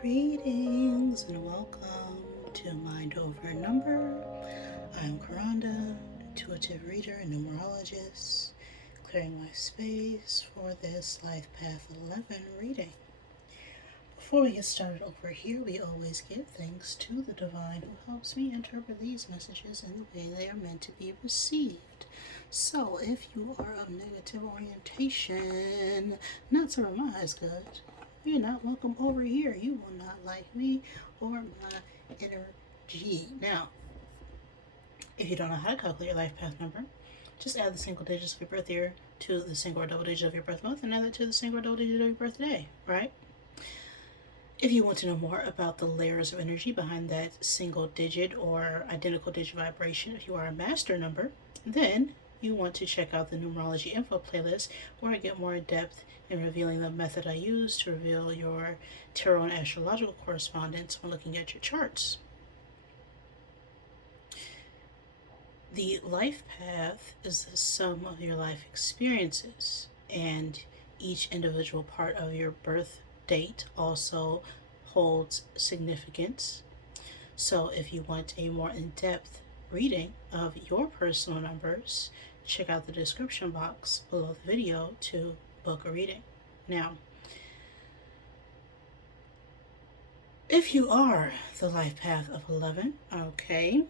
Greetings and welcome to Mind Over Number. I'm Karanda, intuitive reader and numerologist, clearing my space for this Life Path 11 reading. Before we get started over here, we always give thanks to the divine who helps me interpret these messages in the way they are meant to be received. So, if you are of negative orientation, not to remise good, you're not welcome over here. You will not like me or my energy. Now, if you don't know how to calculate your life path number, just add the single digits of your birth year to the single or double digit of your birth month and add that to the single or double digit of your birth day, right? If you want to know more about the layers of energy behind that single digit or identical digit vibration, if you are a master number, then you want to check out the Numerology info playlist where I get more in depth in revealing the method I use to reveal your tarot and astrological correspondence when looking at your charts. The life path is the sum of your life experiences, and each individual part of your birth date also holds significance. So if you want a more in-depth reading of your personal numbers, check out the description box below the video to book a reading. Now, if you are the life path of 11, okay,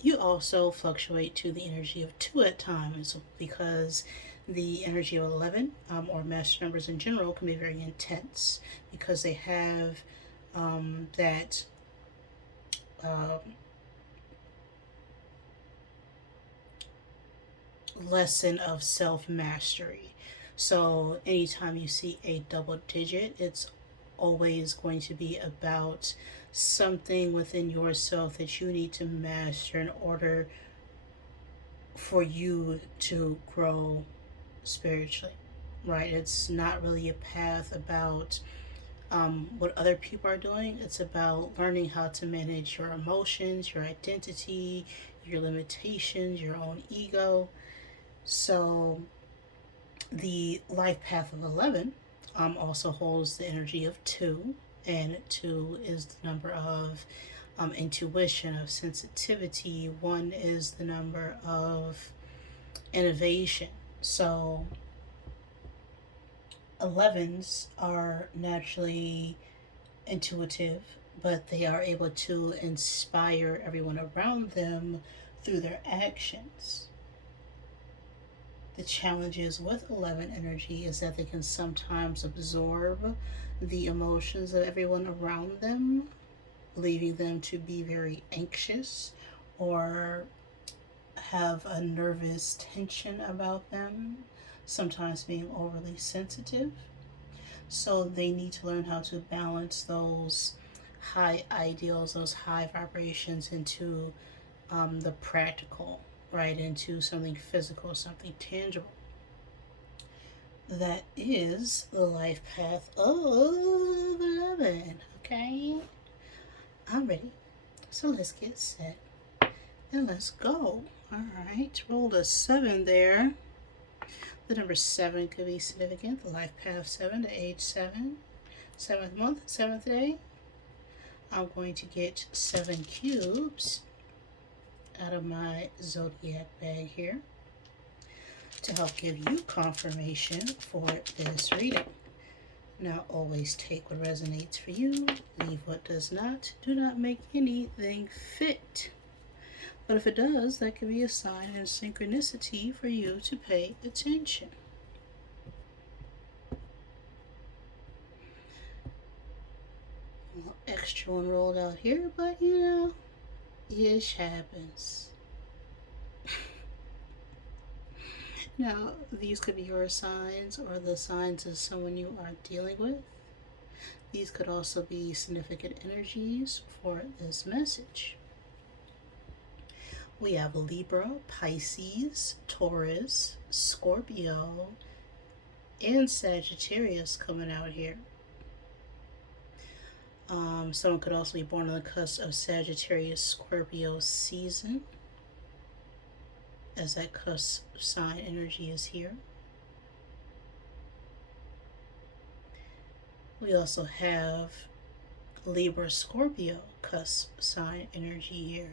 you also fluctuate to the energy of 2 at times because the energy of 11 or master numbers in general can be very intense because they have that lesson of self-mastery. So anytime you see a double digit, it's always going to be about something within yourself that you need to master in order for you to grow spiritually, right? It's not really a path about what other people are doing. It's about learning how to manage your emotions, your identity, your limitations, your own ego. So the life path of 11 also holds the energy of 2, and 2 is the number of intuition, of sensitivity. 1 is the number of innovation. So 11s are naturally intuitive, but they are able to inspire everyone around them through their actions. The challenges with 11 energy is that they can sometimes absorb the emotions of everyone around them, leaving them to be very anxious or have a nervous tension about them, sometimes being overly sensitive. So they need to learn how to balance those high ideals, those high vibrations into the practical, right, into something physical, something tangible. That is the life path of 11. Okay, I'm ready. So let's get set and let's go. All right, rolled a 7 there. The number 7 could be significant. The life path 7 to age 7, 7th month, 7th day. I'm going to get 7 cubes out of my zodiac bag here to help give you confirmation for this reading. Now, always take what resonates for you, leave what does not. Do not make anything fit. But if it does, that can be a sign and synchronicity for you to pay attention. A little extra one rolled out here, but you know, ish happens. Now, these could be your signs or the signs of someone you are dealing with. These could also be significant energies for this message. We have Libra, Pisces, Taurus, Scorpio, and Sagittarius coming out here. Someone could also be born on the cusp of Sagittarius Scorpio season, as that cusp sign energy is here. We also have Libra, Scorpio cusp sign energy here.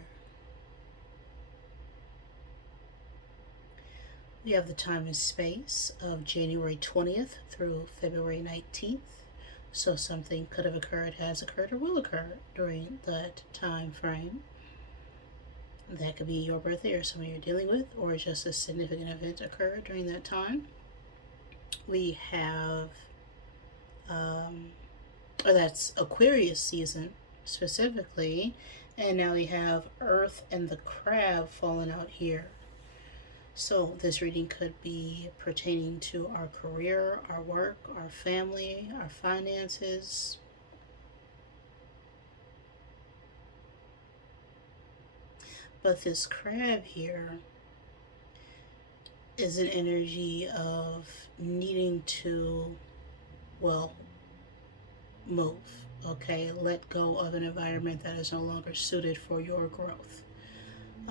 We have the time and space of January 20th through February 19th. So something could have occurred, has occurred, or will occur during that time frame. That could be your birthday or someone you're dealing with, or just a significant event occurred during that time. We have, or that's Aquarius season specifically, and now we have Earth and the Crab falling out here. So this reading could be pertaining to our career, our work, our family, our finances. But this crab here is an energy of needing to, well, move, okay? Let go of an environment that is no longer suited for your growth.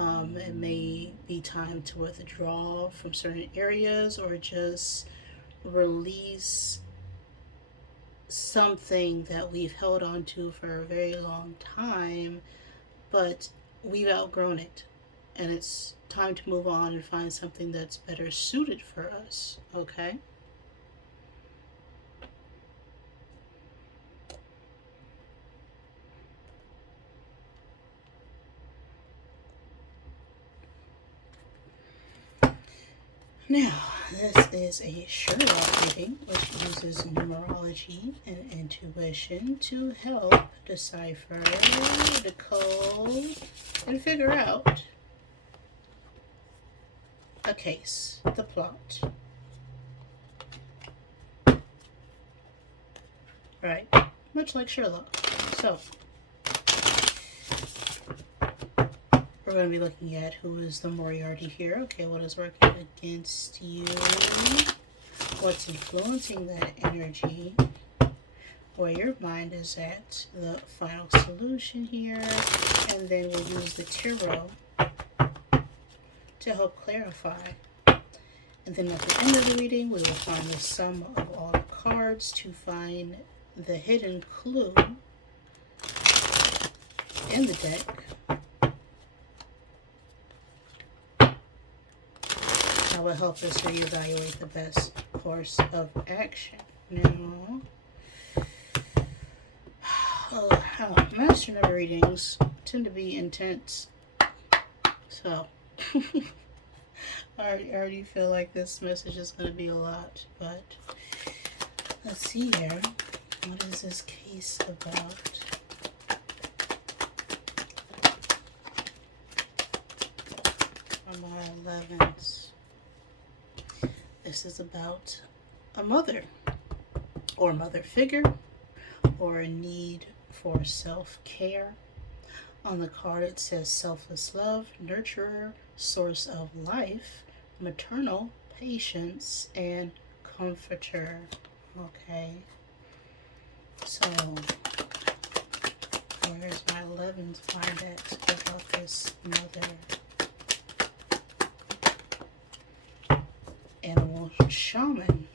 It may be time to withdraw from certain areas or just release something that we've held on to for a very long time, but we've outgrown it. And it's time to move on and find something that's better suited for us, okay? Now, this is a Sherlock reading, which uses numerology and intuition to help decipher the code and figure out a case, the plot. Right? Much like Sherlock. So, we're going to be looking at who is the Moriarty here. Okay, what is working against you? What's influencing that energy? Where your mind is at, the final solution here. And then we'll use the tarot to help clarify. And then at the end of the reading, we will find the sum of all the cards to find the hidden clue in the deck. That will help us reevaluate the best course of action. Now, master number readings tend to be intense, so I already feel like this message is going to be a lot, but let's see here. What is this case about? On my 11s. This is about a mother or mother figure or a need for self-care. On the card it says selfless love, nurturer, source of life, maternal, patience, and comforter. Okay. So, where's my 11s find out about this mother? Animal shaman,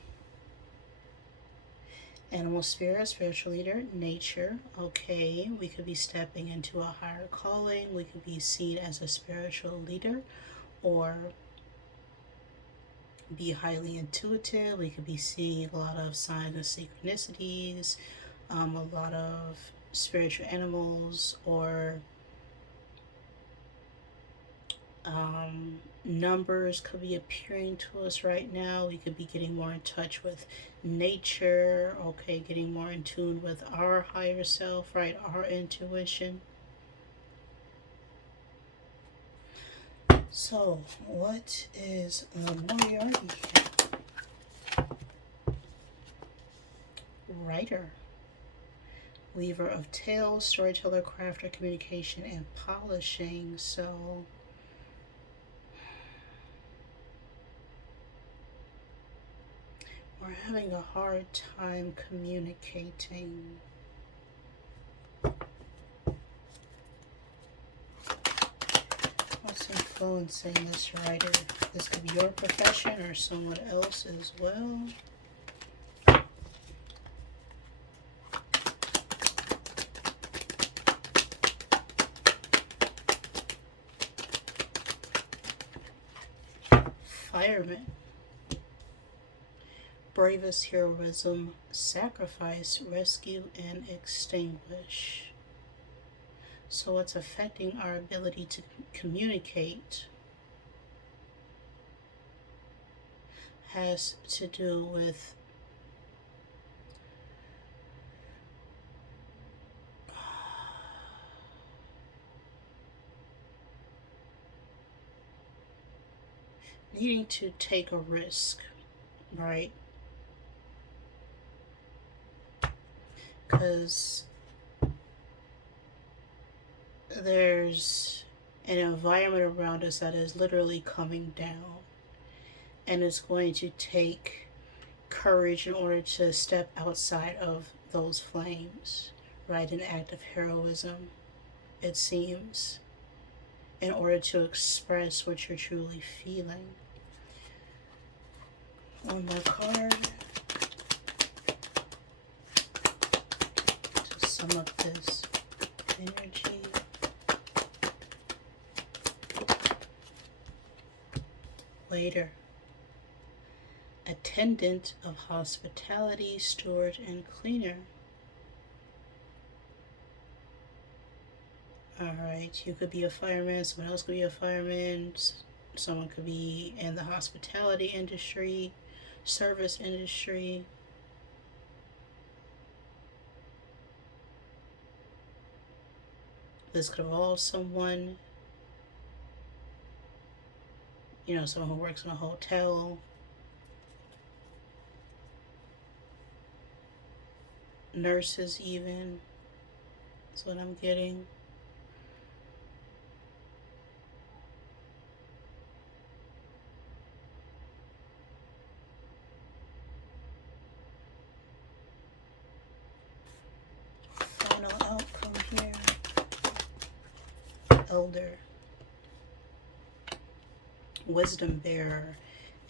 animal spirit, spiritual leader, nature. Okay, we could be stepping into a higher calling. We could be seen as a spiritual leader or be highly intuitive. We could be seeing a lot of signs of synchronicities, a lot of spiritual animals, or numbers could be appearing to us right now. We could be getting more in touch with nature, okay, getting more in tune with our higher self, right, our intuition. So, what is the Moriarty here? Writer, weaver of tales, storyteller, crafter, communication, and polishing. So, we're having a hard time communicating. What's influencing this writer? This could be your profession or someone else as well. Fireman. Bravest heroism, sacrifice, rescue, and extinguish. So what's affecting our ability to communicate has to do with needing to take a risk, right? Because there's an environment around us that is literally coming down, and it's going to take courage in order to step outside of those flames, right? An act of heroism, it seems, in order to express what you're truly feeling. One more card to sum up this energy. Waiter. Attendant of hospitality, steward, and cleaner. Alright, you could be a fireman, someone else could be a fireman, someone could be in the hospitality industry, service industry. This could involve someone, someone who works in a hotel, nurses even. That's what I'm getting. Final outcome here. Elder. Wisdom bearer.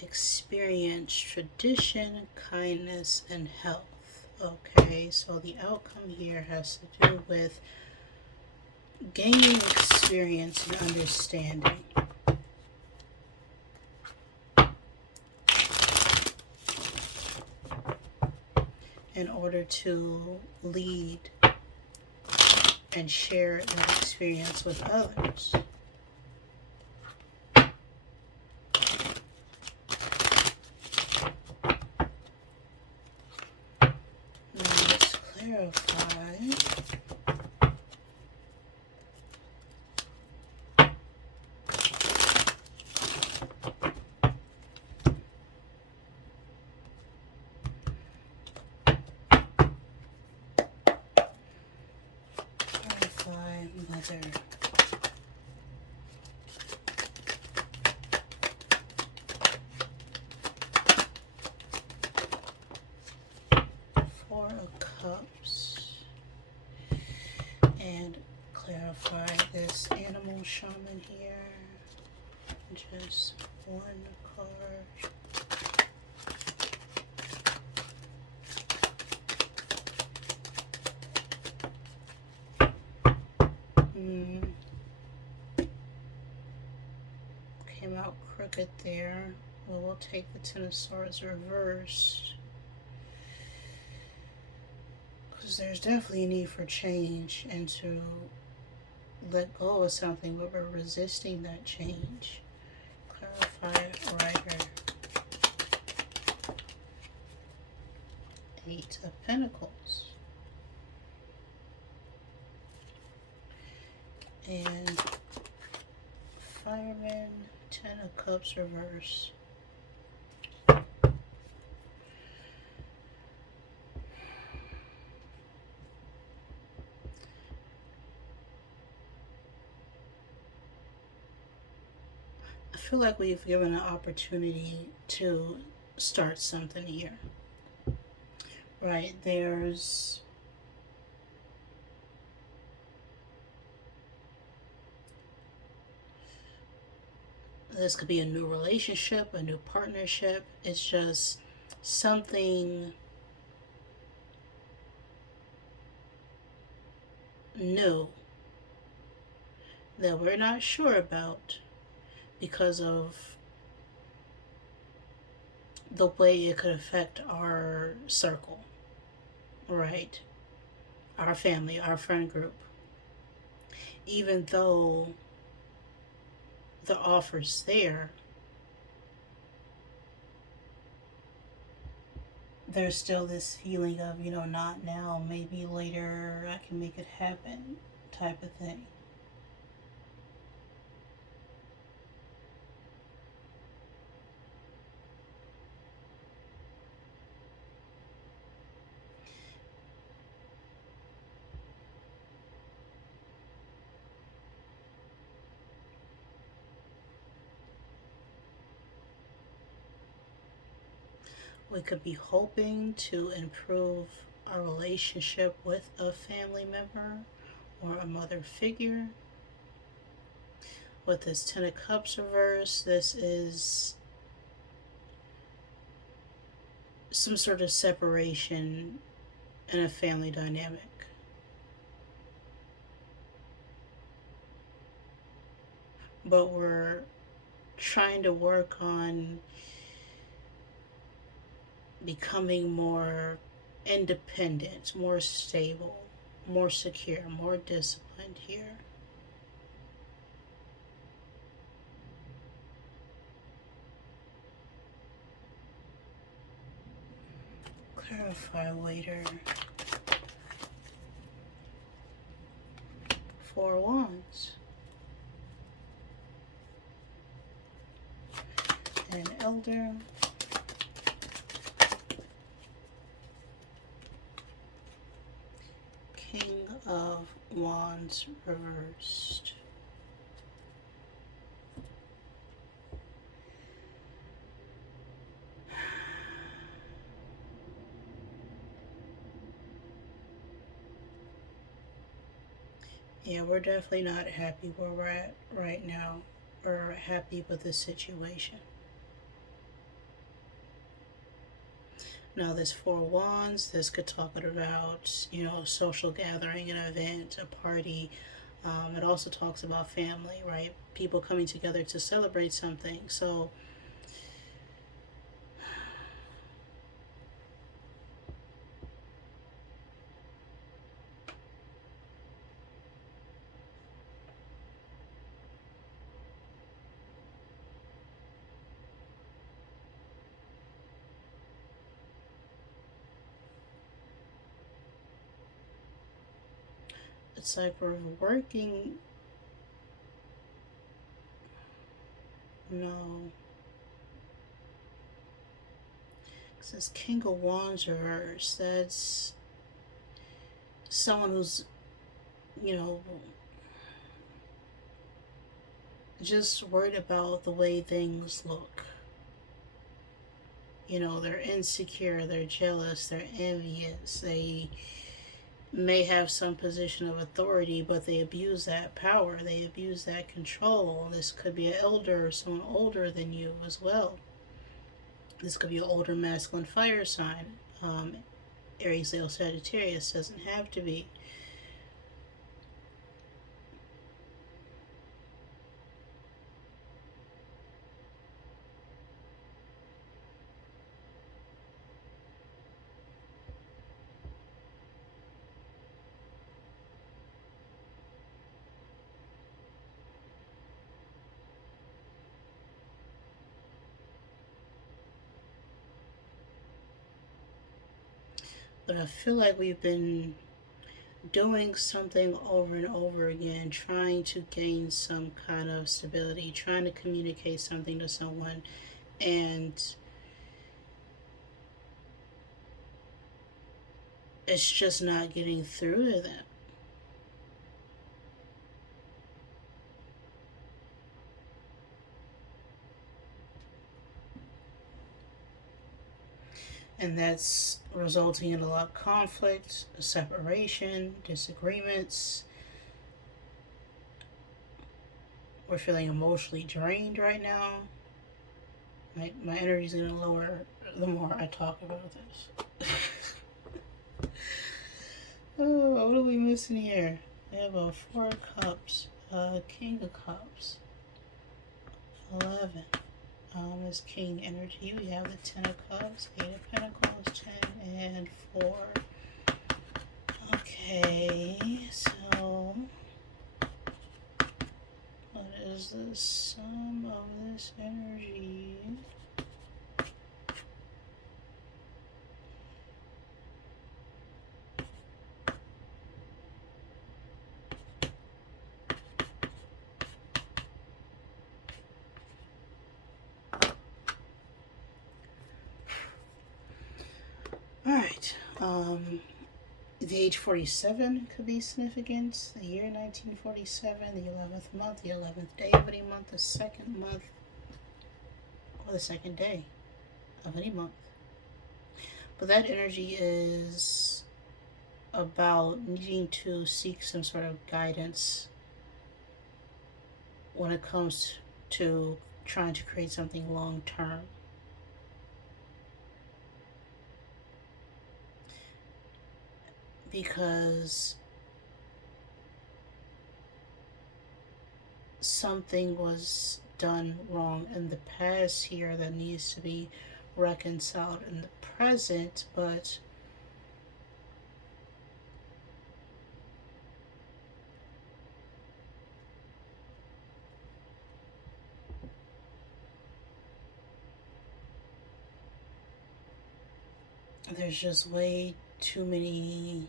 Experience, tradition, kindness, and health. Okay, so the outcome here has to do with gaining experience and understanding. In order to lead and share that experience with others. Clarify. Clarify mother. Four of Cups. And clarify this animal shaman here. Just one card. Came out crooked there. Well, we'll take the Ten of Swords reversed. Because there's definitely a need for change and to let go of something, but we're resisting that change. Clarify writer. Eight of Pentacles. And Fireman, Ten of Cups reverse. I feel like we've given an opportunity to start something here. Right, this could be a new relationship, a new partnership. It's just something new that we're not sure about because of the way it could affect our circle, right? Our family, our friend group. Even though the offer's there, there's still this feeling of, not now, maybe later I can make it happen type of thing. We could be hoping to improve our relationship with a family member or a mother figure. With this Ten of Cups reverse, this is some sort of separation in a family dynamic. But we're trying to work on becoming more independent, more stable, more secure, more disciplined here. Clarify later. 4 Wands. An Elder. King of Wands reversed. Yeah, we're definitely not happy where we're at right now, or happy with the situation. Now, this 4 Wands, this could talk about, social gathering, an event, a party. It also talks about family, right? People coming together to celebrate something. So, it's like we're working. No. It says King of Wands reverse. That's someone who's, you know, just worried about the way things look. They're insecure, they're jealous, they're envious, they may have some position of authority, but they abuse that power, they abuse that control. This could be an elder or someone older than you as well. This could be an older masculine fire sign. Aries, Leo, Sagittarius doesn't have to be. But I feel like we've been doing something over and over again, trying to gain some kind of stability, trying to communicate something to someone, and it's just not getting through to them. And that's resulting in a lot of conflict, separation, disagreements. We're feeling emotionally drained right now. My energy is going to lower the more I talk about this. Oh, what are we missing here? We have a 4 of Cups, King of Cups, 11, is King energy. We have the Ten of Cups, Eight of Pentacles, 10 and 4. Okay, so what is the sum of this energy? Alright, the age 47 could be significant. The year 1947, the 11th month, the 11th day of any month, the second month, or the second day of any month. But that energy is about needing to seek some sort of guidance when it comes to trying to create something long term. Because something was done wrong in the past here that needs to be reconciled in the present, but there's just way too many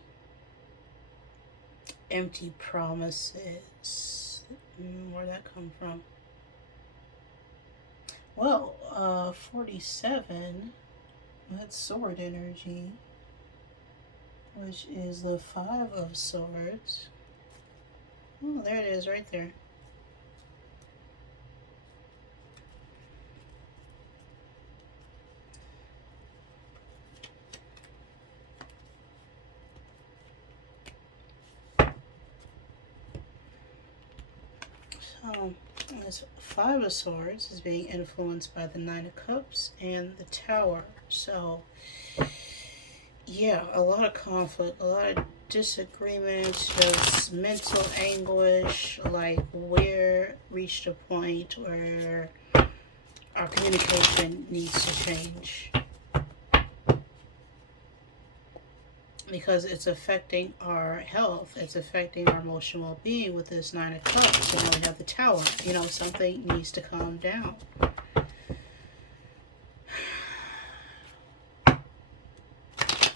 empty promises. Where'd that come from? Well, 47, that's sword energy, which is the Five of Swords. Oh, there it is right there. So, this Five of Swords is being influenced by the Nine of Cups and the Tower. So, yeah, a lot of conflict, a lot of disagreement, just mental anguish. Like, we're reached a point where our communication needs to change. Because it's affecting our health, it's affecting our emotional well-being with this Nine of Cups. And now we have the Tower. You know, something needs to calm down.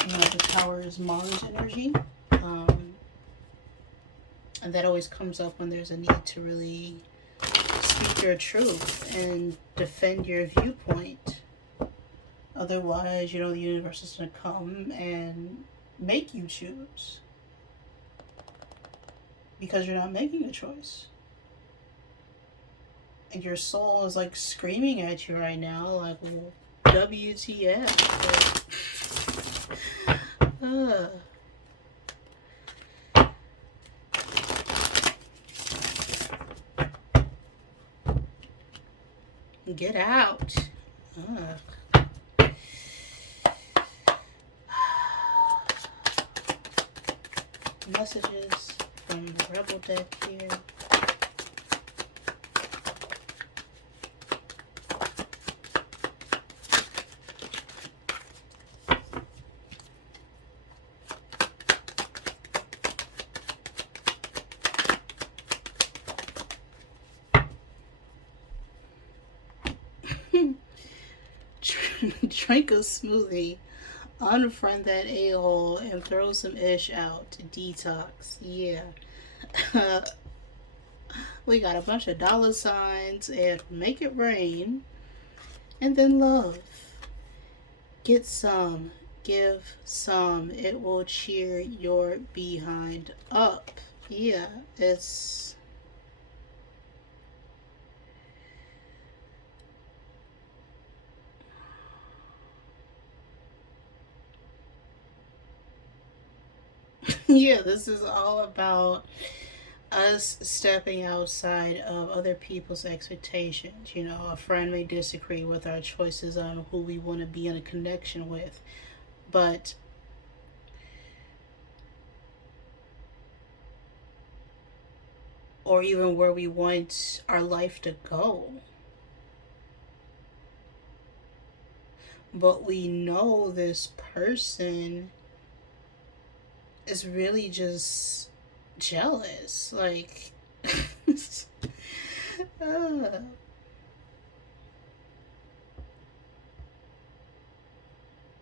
The Tower is Mars energy. And that always comes up when there's a need to really speak your truth and defend your viewpoint. Otherwise, you know, the universe is going to come and make you choose. Because you're not making a choice. And your soul is like screaming at you right now, like, well, WTF. Get out. Messages from the Rebel deck here. Drink a smoothie, unfriend that a-hole, and throw some ish out to detox. Yeah. We got a bunch of dollar signs and make it rain. And then love. Get some. Give some. It will cheer your behind up. Yeah, it's... yeah, this is all about us stepping outside of other people's expectations. You know, a friend may disagree with our choices on who we want to be in a connection with, but or even where we want our life to go. but we know this person is really just jealous. Like, uh,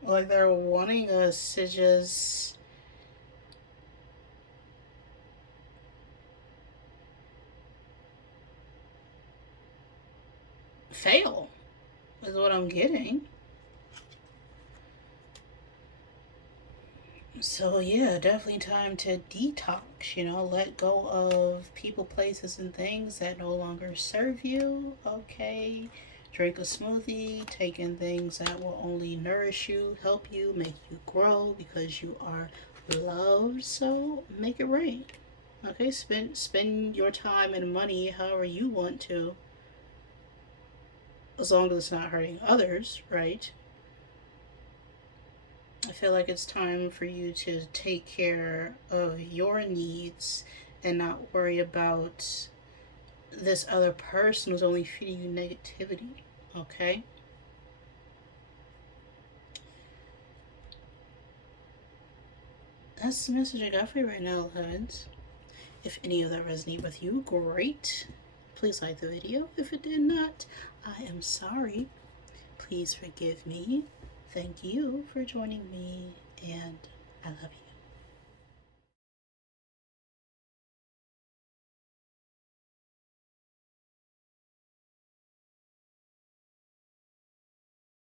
like they're wanting us to just fail, is what I'm getting. So yeah, definitely time to detox, let go of people, places, and things that no longer serve you. Okay. Drink a smoothie, take in things that will only nourish you, help you, make you grow because you are loved. So make it rain. Okay, spend your time and money however you want to, as long as it's not hurting others, right? I feel like it's time for you to take care of your needs and not worry about this other person who's only feeding you negativity. Okay? That's the message I got for you right now, Heavens. If any of that resonate with you, great. Please like the video. If it did not, I am sorry. Please forgive me. Thank you for joining me, and I love you.